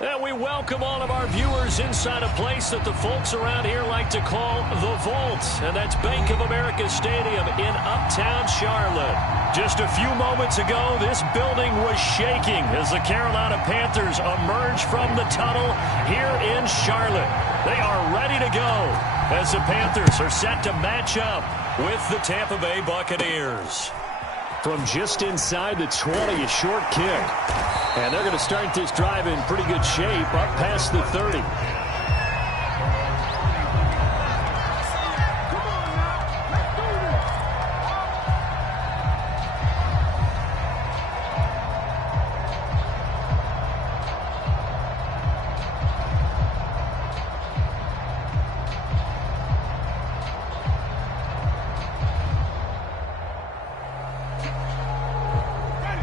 And we welcome all of our viewers inside a place that the folks around here like to call the Vault. And that's Bank of America Stadium in Uptown Charlotte. Just a few moments ago, this building was shaking as the Carolina Panthers emerged from the tunnel here in Charlotte. They are ready to go as the Panthers are set to match up with the Tampa Bay Buccaneers. From just inside the 20, a short kick. And they're going to start this drive in pretty good shape up past the 30.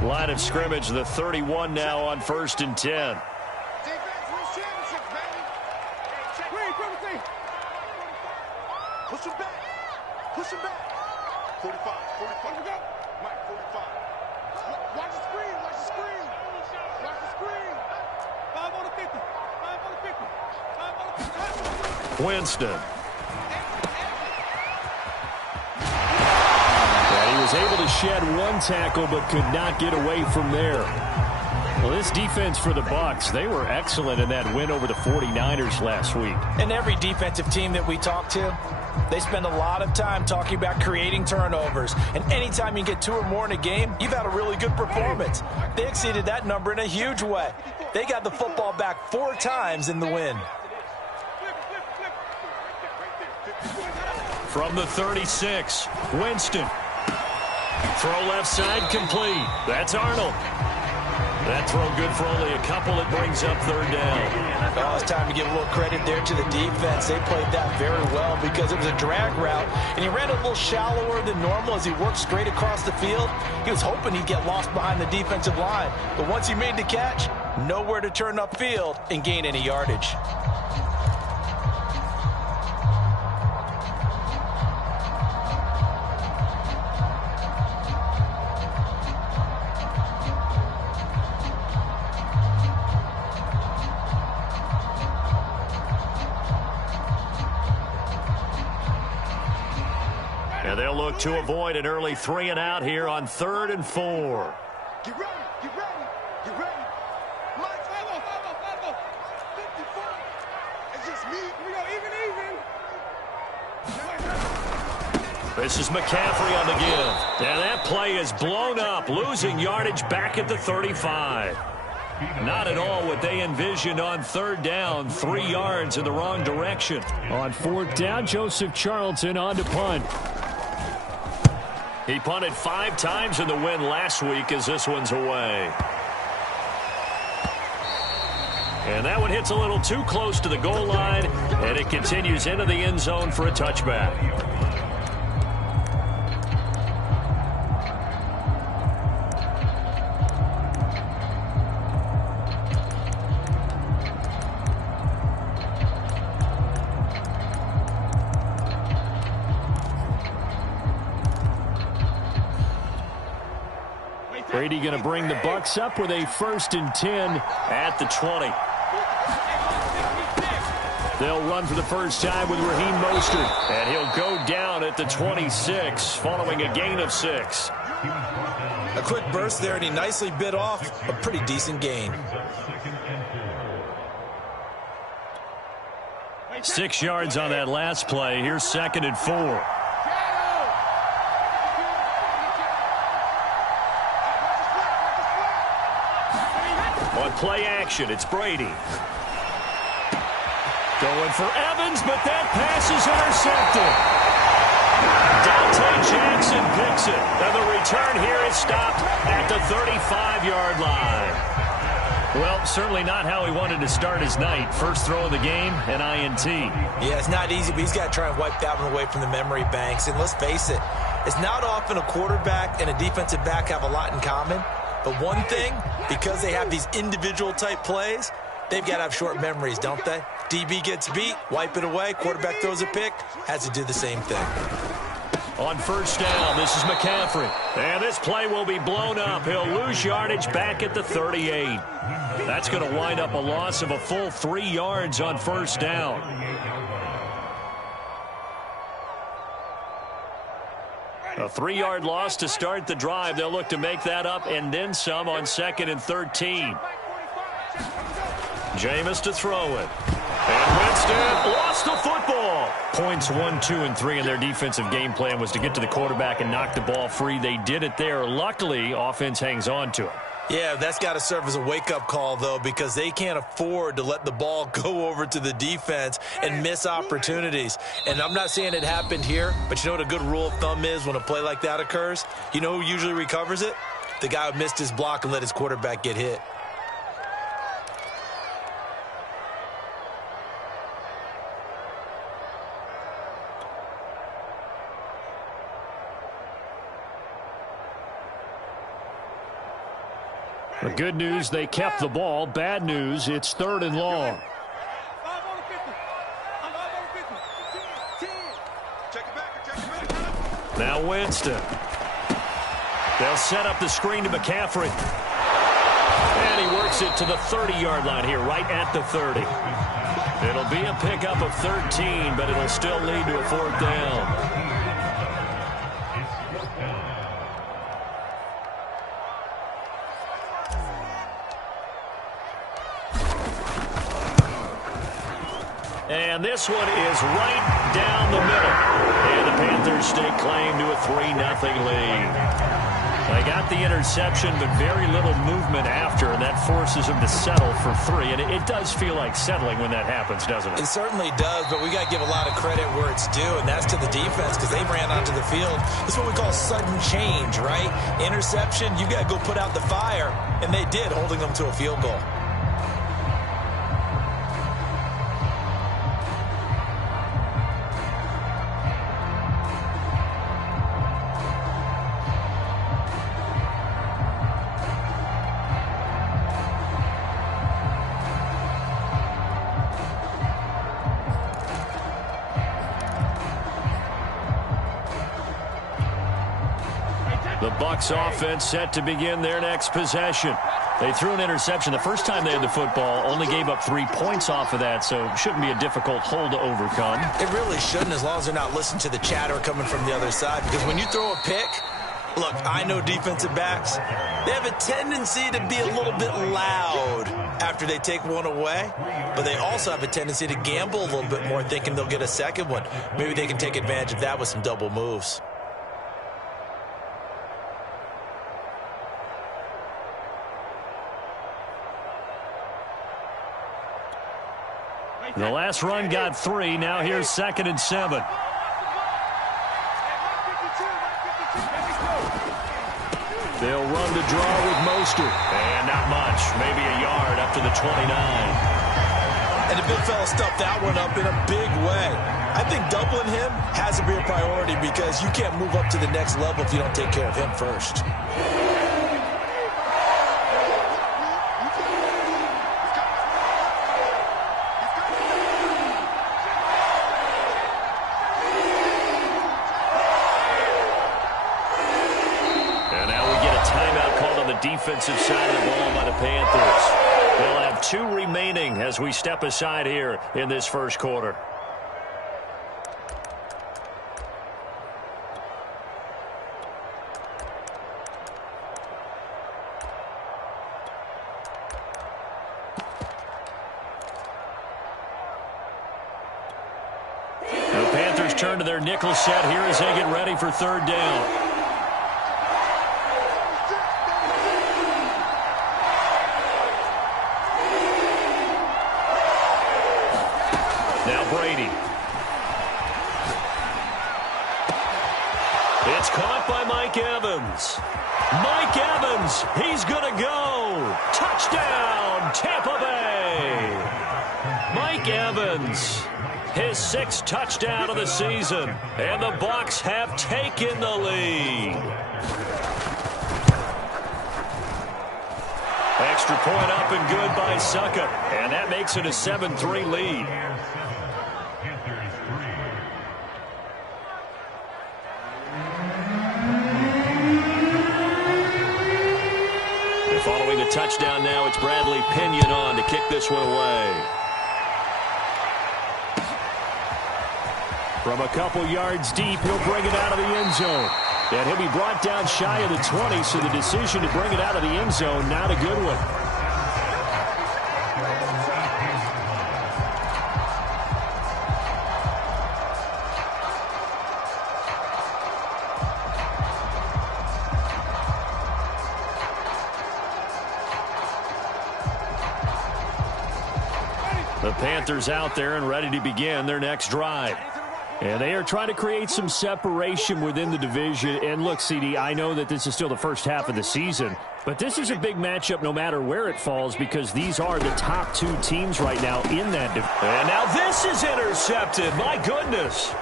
Line of scrimmage, the 31 now on 1st and 10. Push him back. Push him back. 45. 45. Mike, 45. Watch the screen. Watch the screen. Watch the screen. 5 on the 50. 5 on the 50. 5 on the 50. Winston. Was able to shed one tackle but could not get away from there. Well, this defense for the Bucs, they were excellent in that win over the 49ers last week. And every defensive team that we talk to, they spend a lot of time talking about creating turnovers. And anytime you get 2 or more in a game, you've had a really good performance. They exceeded that number in a huge way. They got the football back 4 times in the win. From the 36, Winston. Throw left side complete. That's Arnold. That throw good for only a couple. It brings up 3rd down. Well, it's time to give a little credit there to the defense. They played that very well because it was a drag route, and he ran a little shallower than normal as he worked straight across the field. He was hoping he'd get lost behind the defensive line, but once he made the catch, nowhere to turn upfield and gain any yardage. And they'll look to avoid an early 3 and out here on 3rd and 4. Get ready. Get ready. Get ready. Mike, 5-0. 54. It's just me. Here we go. Even. This is McCaffrey on the give. And that play is blown up, losing yardage back at the 35. Not at all what they envisioned on 3rd down. 3 yards in the wrong direction. On 4th down, Joseph Charlton on to punt. He punted 5 times in the win last week as this one's away. And that one hits a little too close to the goal line, and it continues into the end zone for a touchback. Brady going to bring the Bucs up with a 1st and 10 at the 20. They'll run for the first time with Raheem Mostert, and he'll go down at the 26 following a gain of 6. A quick burst there, and he nicely bit off a pretty decent gain. 6 yards on that last play. Here's 2nd and 4. On play action, it's Brady. Going for Evans, but that pass is intercepted. Dante Jackson picks it. And the return here is stopped at the 35-yard line. Well, certainly not how he wanted to start his night. First throw of the game, an INT. Yeah, it's not easy, but he's got to try and wipe that one away from the memory banks. And let's face it, it's not often a quarterback and a defensive back have a lot in common. But one thing, because they have these individual type plays, they've got to have short memories, don't they? DB gets beat, wipe it away, quarterback throws a pick, has to do the same thing. On first down, this is McCaffrey. And this play will be blown up. He'll lose yardage back at the 38. That's going to wind up a loss of a full 3 yards on first down. A 3-yard loss to start the drive. They'll look to make that up and then some on 2nd and 13. Jameis to throw it. And Winston lost the football. Points 1, 2, and 3 in their defensive game plan was to get to the quarterback and knock the ball free. They did it there. Luckily, offense hangs on to it. Yeah, that's got to serve as a wake-up call, though, because they can't afford to let the ball go over to the defense and miss opportunities. And I'm not saying it happened here, but you know what a good rule of thumb is when a play like that occurs? You know who usually recovers it? The guy who missed his block and let his quarterback get hit. The good news, they kept the ball. Bad news, it's 3rd and long. Now Winston. They'll set up the screen to McCaffrey. And he works it to the 30-yard line here, right at the 30. It'll be a pickup of 13, but it'll still lead to a 4th down. And this one is right down the middle. And the Panthers stake claim to a 3-0 lead. They got the interception, but very little movement after, and that forces them to settle for 3. And it does feel like settling when that happens, doesn't it? It certainly does, but we got to give a lot of credit where it's due, and that's to the defense because they ran onto the field. This is what we call sudden change, right? Interception, you got to go put out the fire, and they did, holding them to a field goal. The Bucs offense set to begin their next possession. They threw an interception the first time they had the football, only gave up 3 points off of that, so shouldn't be a difficult hole to overcome. It really shouldn't, as long as they're not listening to the chatter coming from the other side, because when you throw a pick, look, I know defensive backs, they have a tendency to be a little bit loud after they take one away, but they also have a tendency to gamble a little bit more, thinking they'll get a second one. Maybe they can take advantage of that with some double moves. The last run got 3. Now here's 2nd and 7. They'll run to draw with Mostert. And not much. Maybe a yard up to the 29. And the big fella stuffed that one up in a big way. I think doubling him has to be a priority because you can't move up to the next level if you don't take care of him first. Defensive side of the ball by the Panthers. They'll have 2 remaining as we step aside here in this first quarter. The Panthers turn to their nickel set here as they get ready for 3rd down. It's caught by Mike Evans. Mike Evans, he's going to go. Touchdown, Tampa Bay. Mike Evans, his 6th touchdown of the season. And the Bucs have taken the lead. Extra point up and good by Suckup. And that makes it a 7-3 lead. touchdown now. It's Bradley Pinion on to kick this one away. From a couple yards deep, he'll bring it out of the end zone. And he'll be brought down shy of the 20, so the decision to bring it out of the end zone, not a good one. The Panthers out there and ready to begin their next drive. And they are trying to create some separation within the division. And look, CD, I know that this is still the first half of the season, but this is a big matchup no matter where it falls because these are the top two teams right now in that division. And now this is intercepted. My goodness.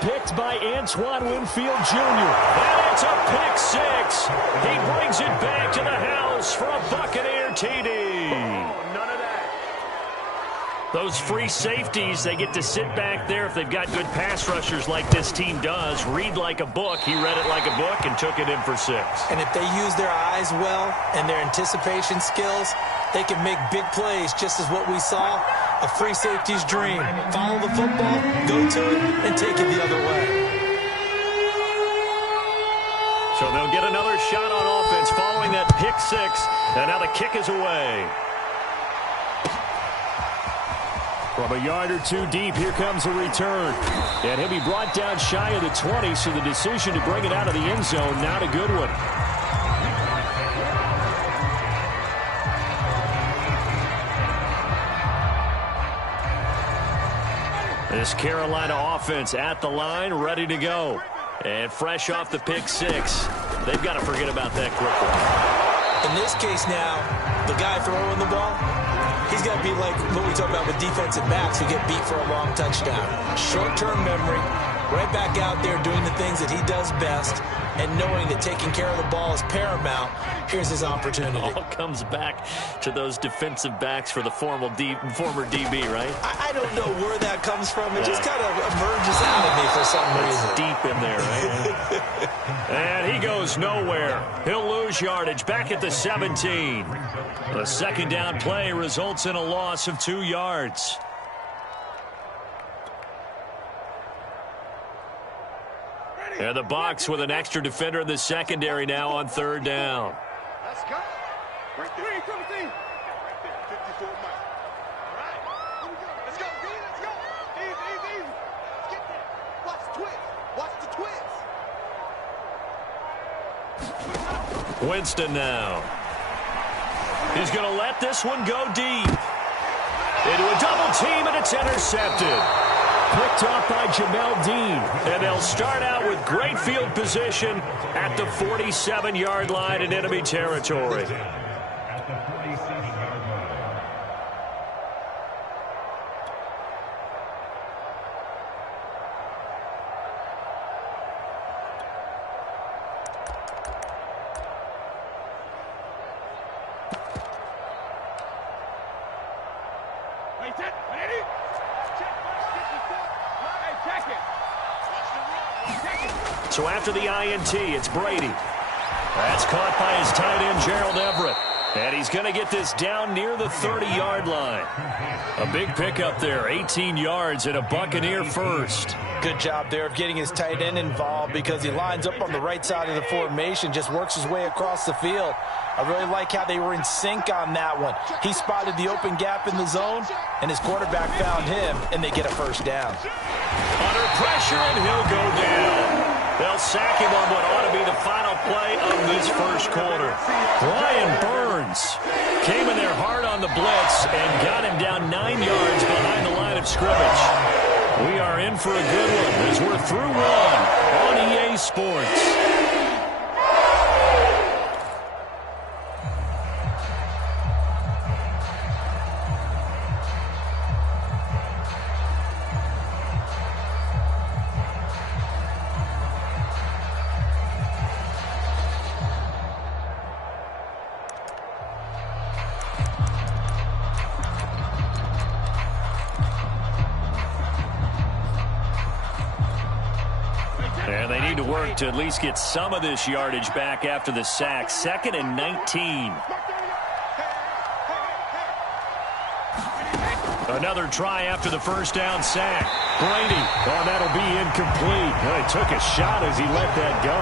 Picked by Antoine Winfield Jr. And it's a pick six. He brings it back to the house for a Buccaneer TD. Those free safeties, they get to sit back there if they've got good pass rushers like this team does. Read like a book. He read it like a book and took it in for 6. And if they use their eyes well and their anticipation skills, they can make big plays, just as what we saw, a free safety's dream. Follow the football, go to it, and take it the other way. So they'll get another shot on offense following that pick 6, and now the kick is away. From a yard or two deep, here comes a return. And he'll be brought down shy of the 20, so the decision to bring it out of the end zone, not a good one. This Carolina offense at the line, ready to go. And fresh off the pick 6, they've got to forget about that quickly. In this case now, the guy throwing the ball, he's got to be like what we talk about with defensive backs who get beat for a long touchdown. Short-term memory, right back out there doing the things that he does best, and knowing that taking care of the ball is paramount. Here's his opportunity. It all comes back to those defensive backs for the former DB, right? I don't know where that comes from. It just kind of emerges out of me for some reason. It's deep in there, right? And he goes nowhere. He'll lose yardage back at the 17. The second down play results in a loss of 2 yards. And the Bucs with an extra defender in the secondary now on 3rd down. Let's go. Right there. Right there. 54 Mike. All right. Here we go. Let's go. D, let's go. Easy. Let's get there. Watch the twist. Watch the twist. Winston now. He's going to let this one go deep. Into a double team, and it's intercepted. Picked off by Jamel Dean. And they'll start out with great field position at the 47-yard line in enemy territory. So after the INT, it's Brady. That's caught by his tight end, Gerald Everett. And he's going to get this down near the 30-yard line. A big pickup there, 18 yards and a Buccaneer first. Good job there of getting his tight end involved because he lines up on the right side of the formation, just works his way across the field. I really like how they were in sync on that one. He spotted the open gap in the zone, and his quarterback found him, and they get a first down. Under pressure, and he'll go down. They'll sack him on what ought to be the final play of this first quarter. Brian Burns came in there hard on the blitz and got him down 9 yards behind the line of scrimmage. We are in for a good one as we're through one on EA Sports. And they need to work to at least get some of this yardage back after the sack. 2nd and 19. Another try after the first down sack. Brady. Oh, that'll be incomplete. He took a shot as he let that go.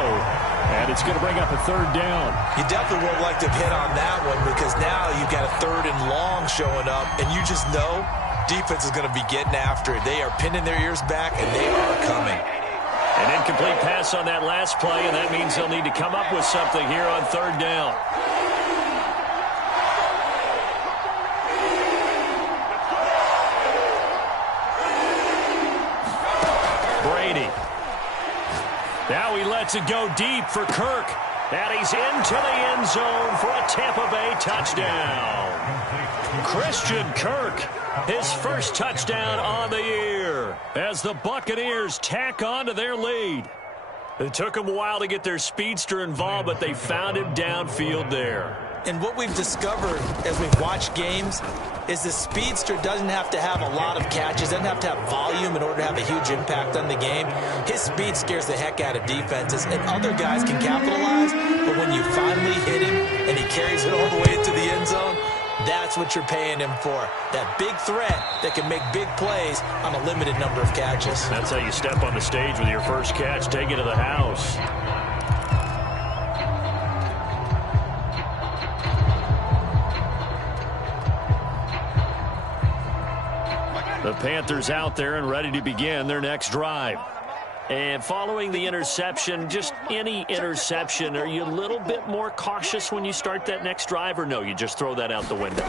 And it's going to bring up a third down. You definitely would have liked to hit on that one because now you've got a third and long showing up. And you just know defense is going to be getting after it. They are pinning their ears back, and they are coming. An incomplete pass on that last play, and that means they'll need to come up with something here on third down. Brady. Now he lets it go deep for Kirk. And he's into the end zone for a Tampa Bay touchdown. Christian Kirk, his first touchdown on the year as the Buccaneers tack on to their lead. It took them a while to get their speedster involved, but they found him downfield there. And what we've discovered as we've watched games is the speedster doesn't have to have a lot of catches, doesn't have to have volume in order to have a huge impact on the game. His speed scares the heck out of defenses, and other guys can capitalize, but when you finally hit him and he carries it all the way into the end zone, that's what you're paying him for. That big threat that can make big plays on a limited number of catches. That's how you step on the stage with your first catch, take it to the house. The Panthers out there and ready to begin their next drive. And following the interception, just any interception, are you a little bit more cautious when you start that next drive, or no, you just throw that out the window?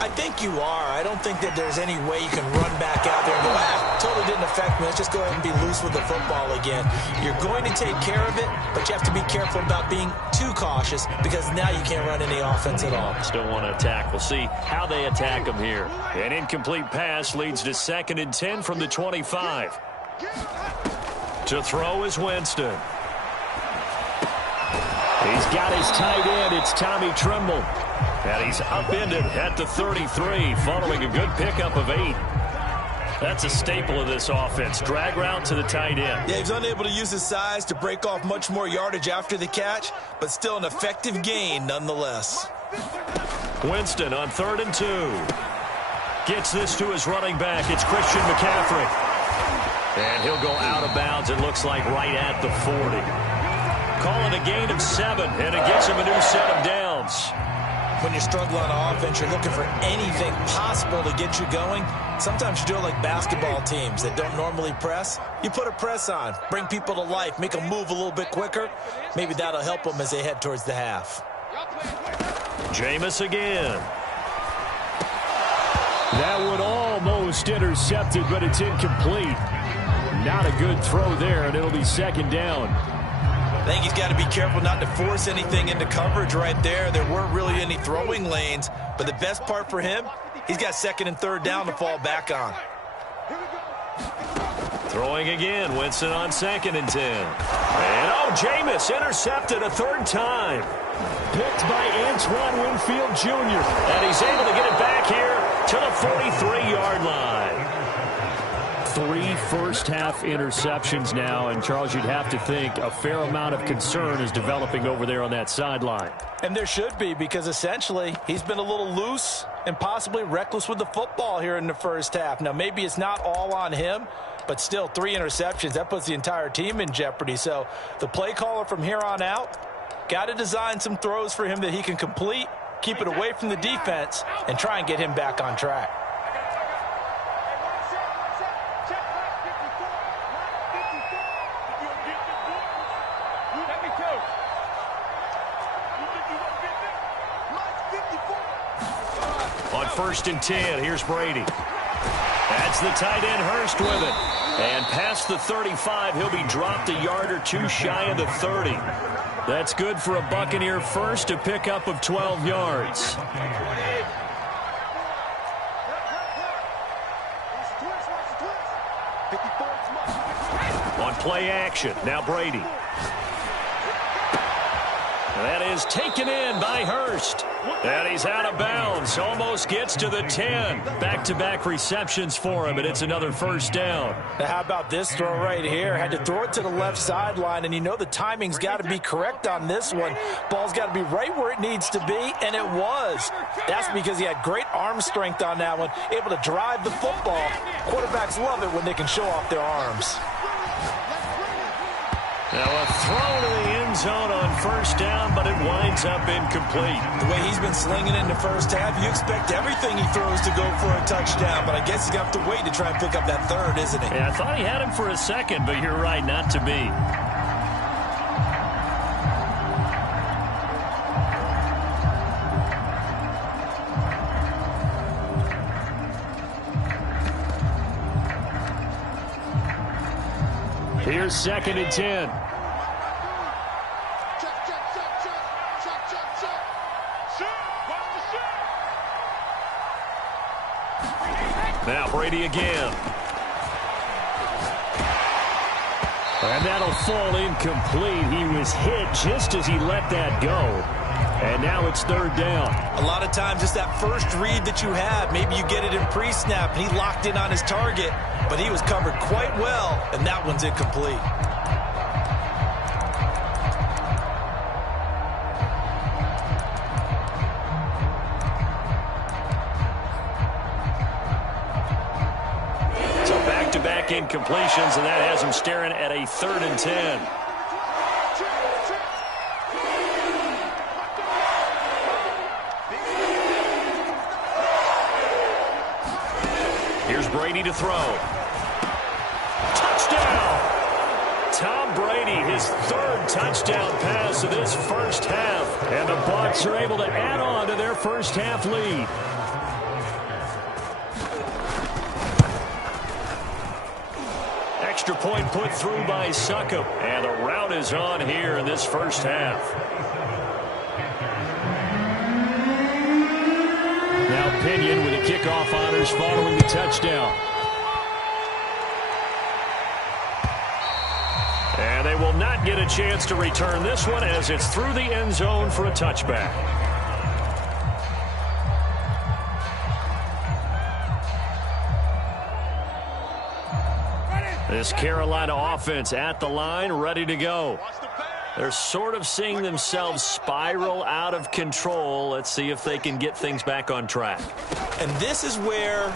I think you are. I don't think that there's any way you can run back out there and go, totally didn't affect me. Let's just go ahead and be loose with the football again. You're going to take care of it, but you have to be careful about being too cautious because now you can't run any offense at all. Still want to attack. We'll see how they attack them here. An incomplete pass leads to 2nd and 10 from the 25. To throw is Winston. He's got his tight end. It's Tommy Tremble. And he's upended at the 33 following a good pickup of 8. That's a staple of this offense. Drag route to the tight end. Yeah, he's unable to use his size to break off much more yardage after the catch, but still an effective gain nonetheless. Winston on 3rd and 2. Gets this to his running back. It's Christian McCaffrey. And he'll go out of bounds, it looks like, right at the 40. Calling a gain of 7, and it gets him a new set of downs. When you're struggling on offense, you're looking for anything possible to get you going. Sometimes you do it like basketball teams that don't normally press. You put a press on, bring people to life, make them move a little bit quicker. Maybe that'll help them as they head towards the half. Jameis again. That one almost intercepted, but it's incomplete. Not a good throw there, and it'll be 2nd down. I think he's got to be careful not to force anything into coverage right there. There weren't really any throwing lanes, but the best part for him, he's got 2nd and 3rd down to fall back on. Throwing again, Winston on 2nd and 10. And, Jameis intercepted a 3rd time. Picked by Antoine Winfield Jr. And he's able to get it back here to the 43-yard line. 3 first-half interceptions now, and Charles, you'd have to think a fair amount of concern is developing over there on that sideline. And there should be, because essentially he's been a little loose and possibly reckless with the football here in the first half. Now, maybe it's not all on him, but still 3 interceptions. That puts the entire team in jeopardy. So the play caller from here on out got to design some throws for him that he can complete, keep it away from the defense, and try and get him back on track. On 1st and 10, here's Brady. That's the tight end Hurst with it. And past the 35, he'll be dropped a yard or 2 shy of the 30. That's good for a Buccaneer first, a pickup of 12 yards. On play action, now Brady. That is taken in by Hurst. And he's out of bounds. Almost gets to the 10. Back-to-back receptions for him, and it's another first down. Now, how about this throw right here? Had to throw it to the left sideline, and you know the timing's got to be correct on this one. Ball's got to be right where it needs to be, and it was. That's because he had great arm strength on that one, able to drive the football. Quarterbacks love it when they can show off their arms. Now a throw to the end zone on first down, but it winds up incomplete. The way he's been slinging in the first half, you expect everything he throws to go for a touchdown, but I guess he's going to have to wait to try and pick up that third, isn't he? Yeah, I thought he had him for a second, but you're right, not to be. Here's 2nd and 10. Now Brady again. And that'll fall incomplete. He was hit just as he let that go. And now it's 3rd down. A lot of times it's that first read that you have. Maybe you get it in pre-snap, and he locked in on his target, but he was covered quite well, and that one's incomplete. So back-to-back incompletions, and that has him staring at a 3rd and 10. Here's Brady to throw. Touchdown! Tom Brady, his 3rd touchdown pass of this first half. And the Bucs are able to add on to their first half lead. Extra point put through by Succop. And the route is on here in this first half. Now Pinion with the kickoff honors following the touchdown. And they will not get a chance to return this one as it's through the end zone for a touchback. This Carolina offense at the line, ready to go. They're sort of seeing themselves spiral out of control. Let's see if they can get things back on track. And this is where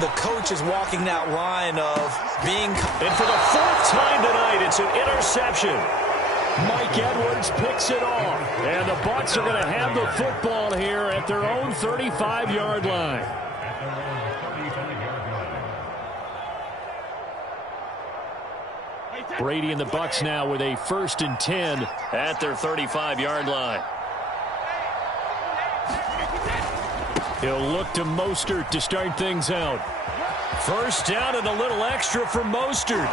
the coach is walking that line of being... And for the 4th time tonight, it's an interception. Mike Edwards picks it off. And the Bucs are going to have the football here at their own 35-yard line. Brady and the Bucs now with a 1st and 10 at their 35-yard line. He'll look to Mostert to start things out. First down and a little extra for Mostert.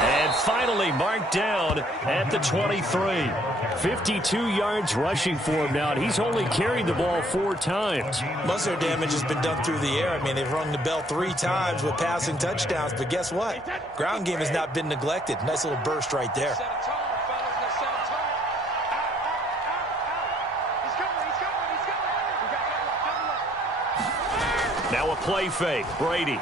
And finally marked down at the 23. 52 yards rushing for him now, and he's only carried the ball 4 times. Most of their damage has been done through the air. I mean, they've rung the bell 3 times with passing touchdowns, but guess what? Ground game has not been neglected. Nice little burst right there. Now a play fake. Brady.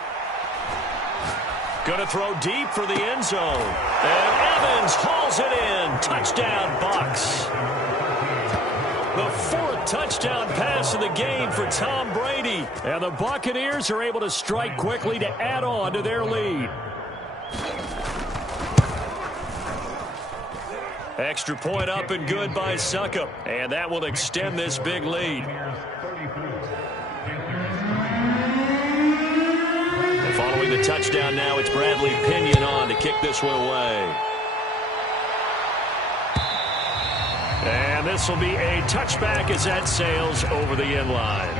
Going to throw deep for the end zone. And Evans hauls it in. Touchdown, Bucs. The 4th touchdown pass of the game for Tom Brady. And the Buccaneers are able to strike quickly to add on to their lead. Extra point up and good by Succop. And that will extend this big lead. Following the touchdown now, it's Bradley Pinion on to kick this one away. And this will be a touchback as that sails over the end line.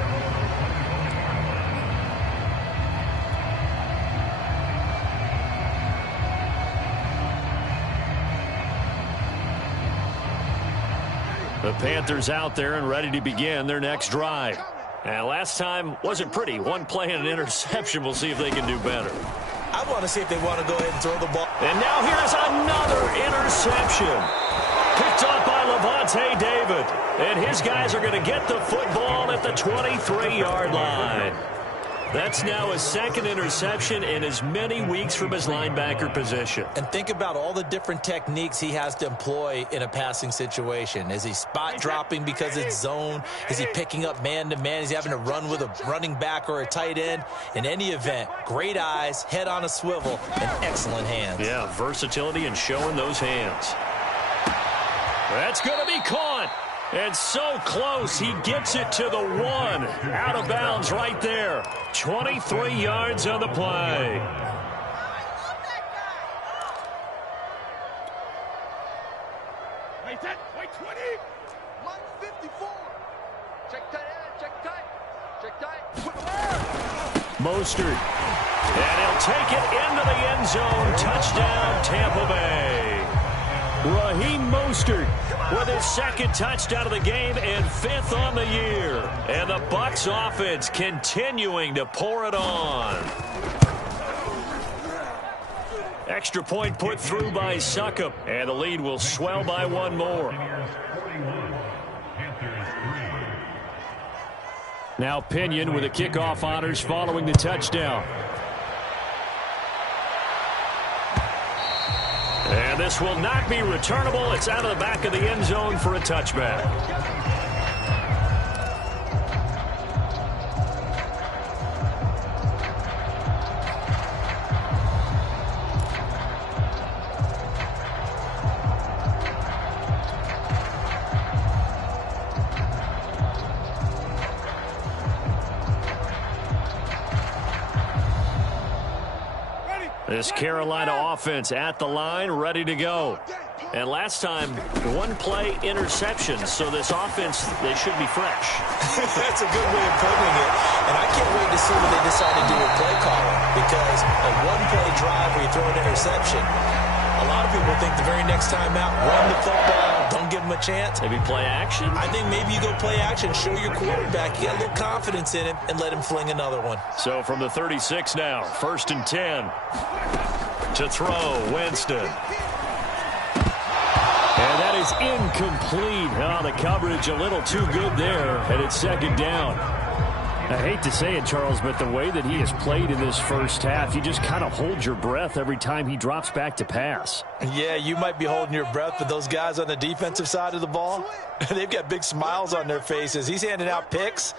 The Panthers out there and ready to begin their next drive. And last time wasn't pretty. 1 play and an interception. We'll see if they can do better. I want to see if they want to go ahead and throw the ball. And now here's another interception. Picked up by Levante Lavonte David. And his guys are going to get the football at the 23-yard line. That's now his second interception in as many weeks from his linebacker position. And think about all the different techniques he has to employ in a passing situation. Is he spot dropping because it's zone? Is he picking up man-to-man? Is he having to run with a running back or a tight end? In any event, great eyes, head on a swivel, and excellent hands. Yeah, versatility and showing those hands. That's going to be caught. And so close, he gets it to the 1. Out of bounds right there. 23 yards on the play. Wait 20. 154. Check tight. Mostert. And he'll take it into the end zone. Touchdown, Tampa Bay. Raheem Mostert with his second touchdown of the game and 5th on the year. And the Bucs offense continuing to pour it on. Extra point put through by Succop. And the lead will swell by 1 more. Now Pinion with the kickoff honors following the touchdown. And this will not be returnable. It's out of the back of the end zone for a touchback. This Carolina offense at the line, ready to go. And last time, 1-play interception. So this offense, they should be fresh. That's a good way of putting it. And I can't wait to see what they decide to do with play calling. Because a 1-play drive where you throw an interception, a lot of people think the very next time out, run the football, don't give them a chance. Maybe play action? I think maybe you go play action, show your quarterback, you get a little confidence in him, and let him fling another one. So from the 36 now, 1st and 10. To throw, Winston. And that is incomplete. Oh, the coverage a little too good there, and it's 2nd down. I hate to say it, Charles, but the way that he has played in this first half, you just kind of hold your breath every time he drops back to pass. Yeah, you might be holding your breath, but those guys on the defensive side of the ball, they've got big smiles on their faces. He's handing out picks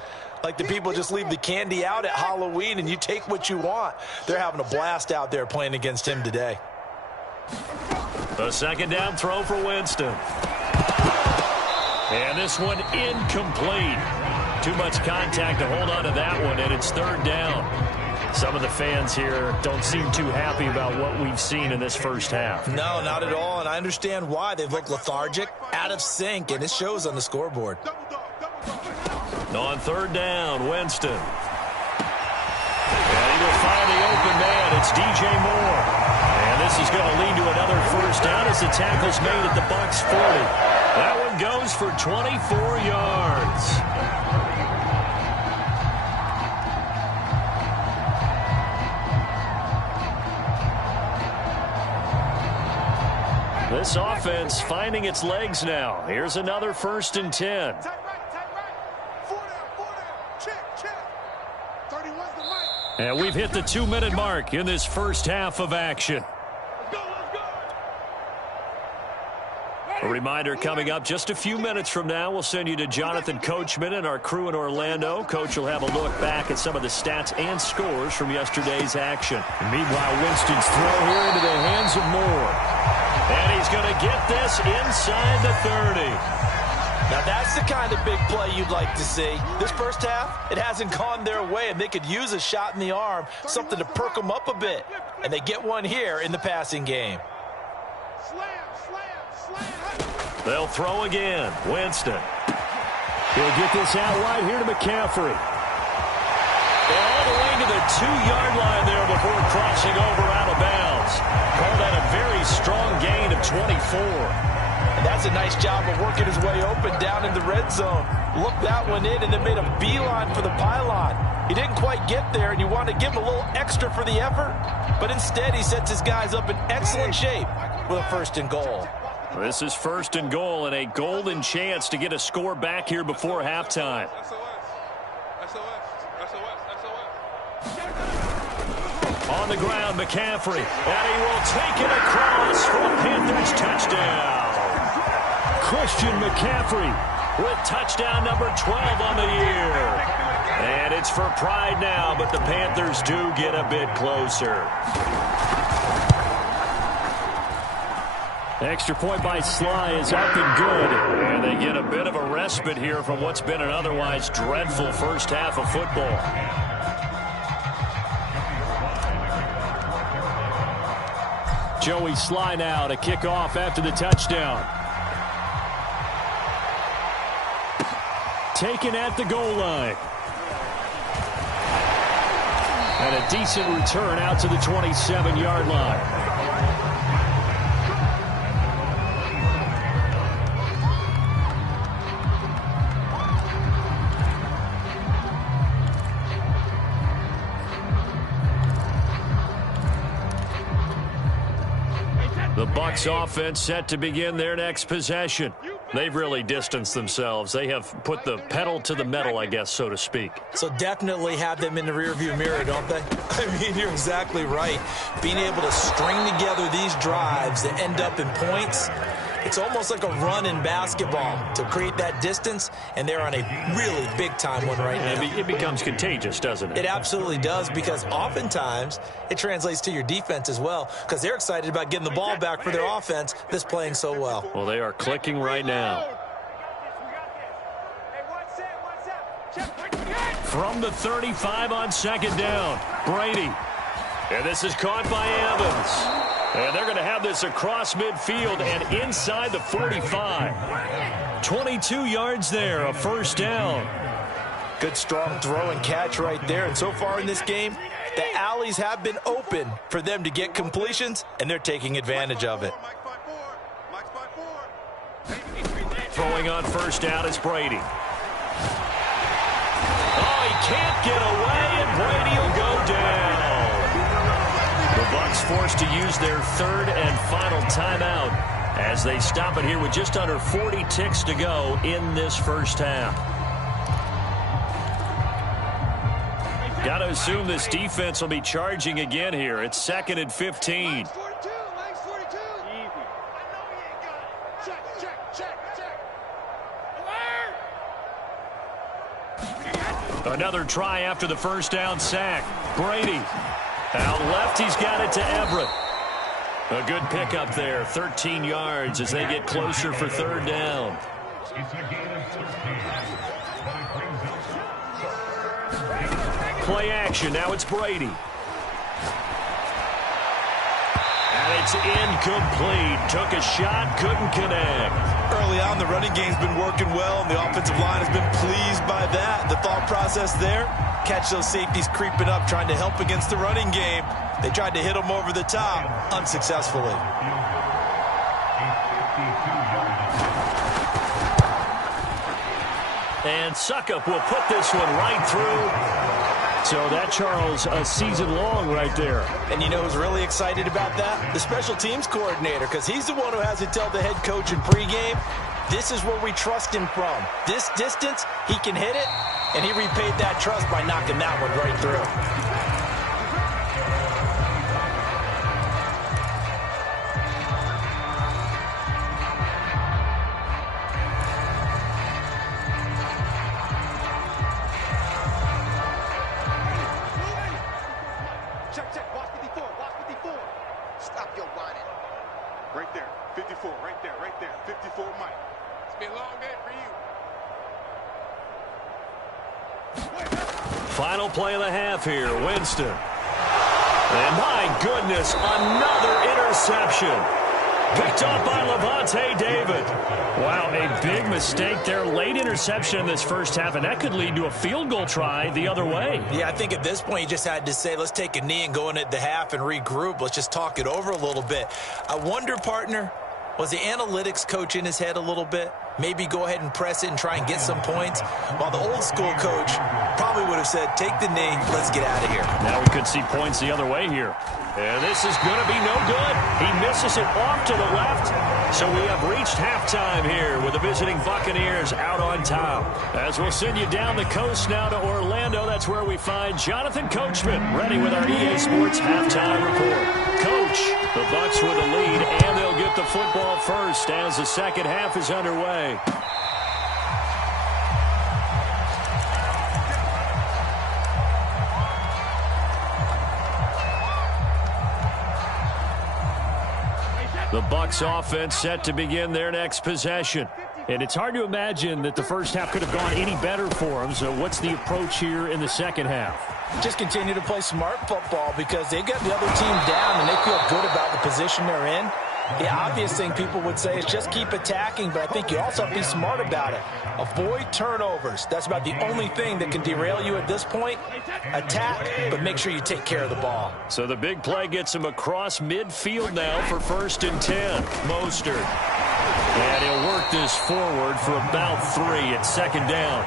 like the people just leave the candy out at Halloween and you take what you want. They're having a blast out there playing against him today. The 2nd down throw for Winston. And this one incomplete. Too much contact to hold on to that one, and it's 3rd down. Some of the fans here don't seem too happy about what we've seen in this first half. No, not at all, and I understand why. They've looked lethargic, out of sync, and it shows on the scoreboard. On 3rd down, Winston. And he will find the open man. It's DJ Moore. And this is going to lead to another 1st down as the tackle's made at the Bucs 40. That one goes for 24 yards. This offense finding its legs now. Here's another 1st and 10. And we've hit the 2-minute mark in this first half of action. A reminder coming up just a few minutes from now, we'll send you to Jonathan Coachman and our crew in Orlando. Coach will have a look back at some of the stats and scores from yesterday's action. And meanwhile, Winston's throw here into the hands of Moore. And he's going to get this inside the 30. Now that's the kind of big play you'd like to see. This first half, it hasn't gone their way, and they could use a shot in the arm, something to perk them up a bit. And they get one here in the passing game. They'll throw again. Winston. He'll get this out wide here to McCaffrey. And all the way to the 2-yard line there before crossing over out of bounds. Call that a very strong gain of 24. And that's a nice job of working his way open down in the red zone. Looked that one in and then made a beeline for the pylon. He didn't quite get there, and you want to give him a little extra for the effort. But instead, he sets his guys up in excellent shape with a 1st and goal. This is 1st and goal and a golden chance to get a score back here before halftime. On the ground, McCaffrey, and he will take it across for a Panthers touchdown. Christian McCaffrey with touchdown number 12 on the year. And it's for pride now, but the Panthers do get a bit closer. Extra point by Sly is up and good. And they get a bit of a respite here from what's been an otherwise dreadful first half of football. Joey Sly now to kick off after the touchdown. Taken at the goal line. And a decent return out to the 27-yard line. The Bucs offense set to begin their next possession. They've really distanced themselves. They have put the pedal to the metal, I guess, so to speak. So definitely have them in the rearview mirror, don't they? I mean, you're exactly right. Being able to string together these drives that end up in points, it's almost like a run in basketball to create that distance, and they're on a really big-time one right now. It becomes contagious, doesn't it? It absolutely does, because oftentimes it translates to your defense as well, because they're excited about getting the ball back for their offense that's playing so well. Well, they are clicking right now. From the 35 on 2nd down, Brady. And this is caught by Evans. And they're going to have this across midfield and inside the 45. 22 yards there, a 1st down. Good strong throw and catch right there. And so far in this game, the alleys have been open for them to get completions, and they're taking advantage of it. Throwing on 1st down is Brady. Oh, he can't get away, and Brady will go down. The Bucs forced to use their 3rd and final timeout as they stop it here with just under 40 ticks to go in this first half. Got to assume this defense will be charging again here. It's 2nd and 15. Another try after the 1st down sack. Brady. Out left, he's got it to Everett. A good pickup there, 13 yards as they get closer for 3rd down. Play action, now it's Brady. And it's incomplete. Took a shot, couldn't connect. Early on, the running game's been working well, and the offensive line has been pleased by that. The thought process there, catch those safeties creeping up, trying to help against the running game. They tried to hit them over the top, unsuccessfully. And Suckup will put this one right through. So that, Charles, a season long right there. And you know who's really excited about that? The special teams coordinator, because he's the one who has to tell the head coach in pregame, this is where we trust him from. This distance, he can hit it, and he repaid that trust by knocking that one right through. Right there, 54, right there, 54, Mike. It's been a long day for you. Final play of the half here, Winston. And my goodness, another interception. Picked off by Levante David. Wow, a big mistake there. Late interception in this first half, and that could lead to a field goal try the other way. Yeah, I think at this point you just had to say, let's take a knee and go in at the half and regroup. Let's just talk it over a little bit. I wonder, partner, Was the analytics coach in his head a little bit? Maybe go ahead and press it and try and get some points? While the old school coach probably would have said, take the knee, let's get out of here. Now we could see points the other way here. And this is going to be no good. He misses it off to the left. So we have reached halftime here with the visiting Buccaneers out on top. As we'll send you down the coast now to Orlando, that's where we find Jonathan Coachman ready with our EA Sports halftime report. Coach, the Bucs with a lead, and they'll get the football first as the second half is underway. The Bucs offense set to begin their next possession. And it's hard to imagine that the first half could have gone any better for them. So what's the approach here in the second half? Just continue to play smart football because they got the other team down and they feel good about the position they're in. The obvious thing people would say is just keep attacking, but I think you also have to be smart about it. Avoid turnovers. That's about the only thing that can derail you at this point. Attack, but make sure you take care of the ball. So the big play gets him across midfield now for 1st and 10. Mostert. And he'll work this forward for about 3 at 2nd down.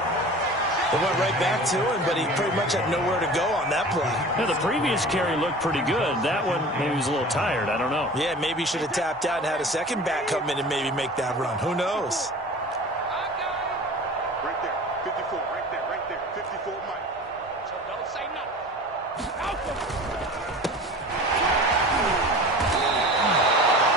They went right back to him, but he pretty much had nowhere to go on that play. Now, the previous carry looked pretty good. That one, maybe he was a little tired. I don't know. Yeah, maybe he should have tapped out and had a second back come in and maybe make that run. Who knows? Right there. 54. Right there. 54, Mike. So don't say nothing.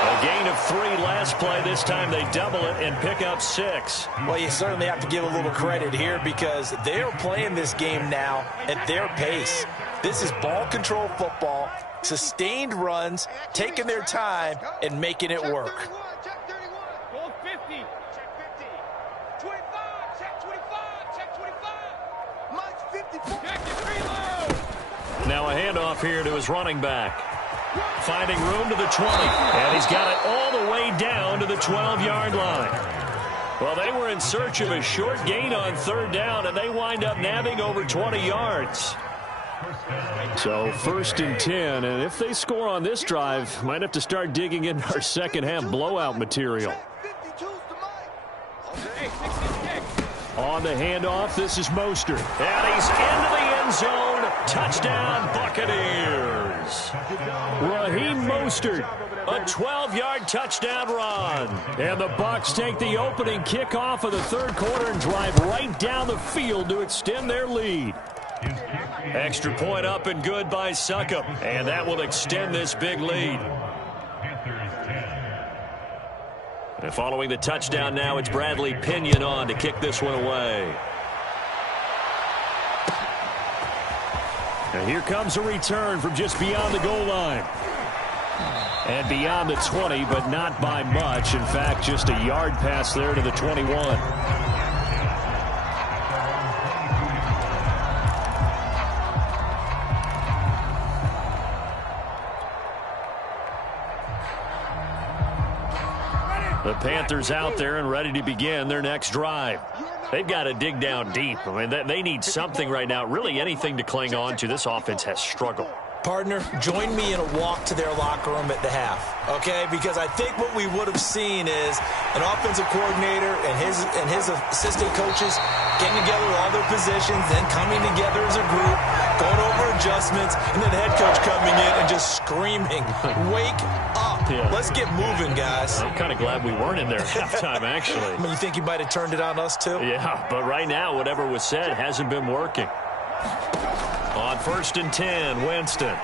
A gain of 3 last play. This time they double it and pick up 6. Well, you certainly have to give a little credit here because they're playing this game now at their pace. This is ball control football, sustained runs, taking their time, and making it work. Check 31. Go 50. Check 50. 25. Check 25. Check 25. Mike's 54. Check your reload. Now a handoff here to his running back. Finding room to the 20. And he's got it all the way down to the 12-yard line. Well, they were in search of a short gain on 3rd down, and they wind up nabbing over 20 yards. So 1st and 10, and if they score on this drive, might have to start digging into our second half blowout material. 52's to Mike. Hey, 66. On the handoff, this is Mostert. And he's into the end zone. Touchdown, Buccaneers. Raheem Mostert, a 12-yard touchdown run. And the Bucs take the opening kickoff of the 3rd quarter and drive right down the field to extend their lead. Extra point up and good by Succop. And that will extend this big lead. And following the touchdown now, it's Bradley Pinion on to kick this one away. And here comes a return from just beyond the goal line. And beyond the 20, but not by much. In fact, just a yard pass there to the 21. The Panthers out there and ready to begin their next drive. They've got to dig down deep. I mean, they need something right now, really anything to cling on to. This offense has struggled. Partner, join me in a walk to their locker room at the half, okay? Because I think what we would have seen is an offensive coordinator and his assistant coaches getting together all their positions, then coming together as a group, going over adjustments, and then the head coach coming in and just screaming, wake up. Yeah. Let's get moving, guys. I'm kind of glad we weren't in there at halftime, actually. I mean, you think you might have turned it on us, too? Yeah, but right now, whatever was said hasn't been working. On 1st and 10, Winston.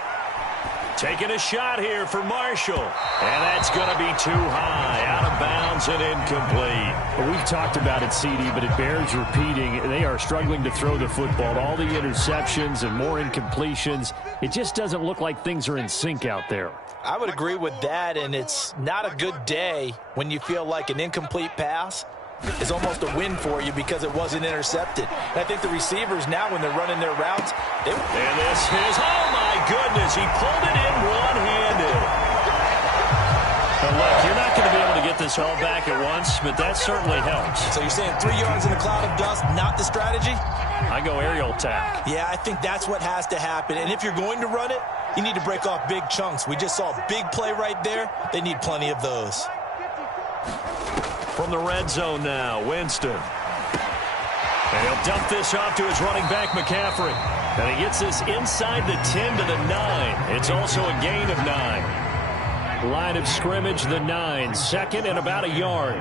Taking a shot here for Marshall. And that's going to be too high. Out of bounds and incomplete. Well, we've talked about it, CD, but it bears repeating. They are struggling to throw the football. All the interceptions and more incompletions. It just doesn't look like things are in sync out there. I would agree with that, and it's not a good day when you feel like an incomplete pass is almost a win for you because it wasn't intercepted. And I think the receivers now, when they're running their routes, and this is, oh my goodness, he pulled it in one-handed. Now look, you're not going to be able to get this all back at once, but that certainly helps. So you're saying 3 yards in a cloud of dust, not the strategy? I go aerial attack. Yeah, I think that's what has to happen. And if you're going to run it, you need to break off big chunks. We just saw a big play right there. They need plenty of those. From the red zone now, Winston. And he'll dump this off to his running back, McCaffrey. And he gets this inside the 10 to the 9. It's also a gain of 9. Line of scrimmage, the 9. Second and about a yard.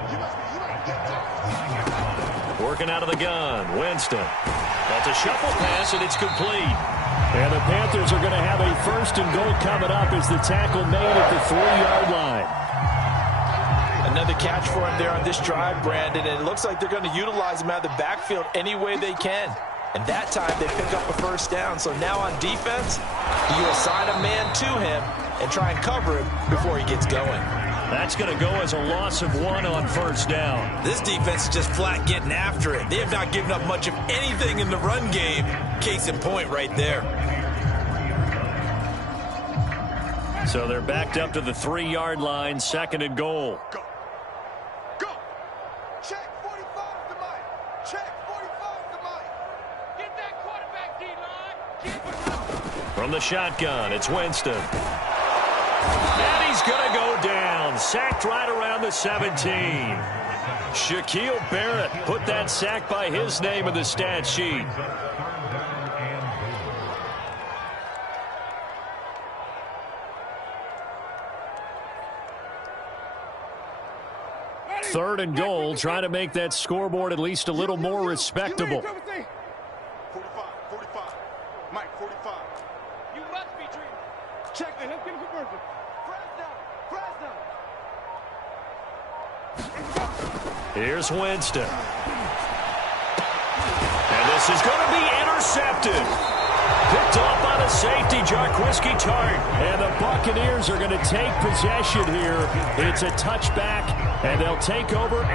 Working out of the gun, Winston. That's a shuffle pass, and it's complete. And the Panthers are going to have a first and goal coming up as the tackle made at the 3-yard line. Another catch for him there on this drive, Brandon, and it looks like they're going to utilize him out of the backfield any way they can. And that time they pick up a first down. So now on defense, you assign a man to him and try and cover him before he gets going. That's going to go as a loss of 1 on first down. This defense is just flat getting after it. They have not given up much of anything in the run game. Case in point right there. So they're backed up to the 3-yard line, second and goal. Go. Go. Check 45 to Mike. Check 45 to Mike. Get that quarterback, D-line. Keep it up. From the shotgun, it's Winston. And he's going to go down. Sacked right around the 17. Shaquille Barrett put that sack by his name in the stat sheet. Third and goal, trying to make that scoreboard at least a little more respectable. 45, 45. Mike, 45. You must be dreaming. Check. Hey, let's get a conversion. Here's Winston. And this is going to be intercepted. Picked off by the safety, Jarquiski Tart. And the Buccaneers are going to take possession here. It's a touchback, and they'll take over.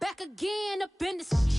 Back again up in this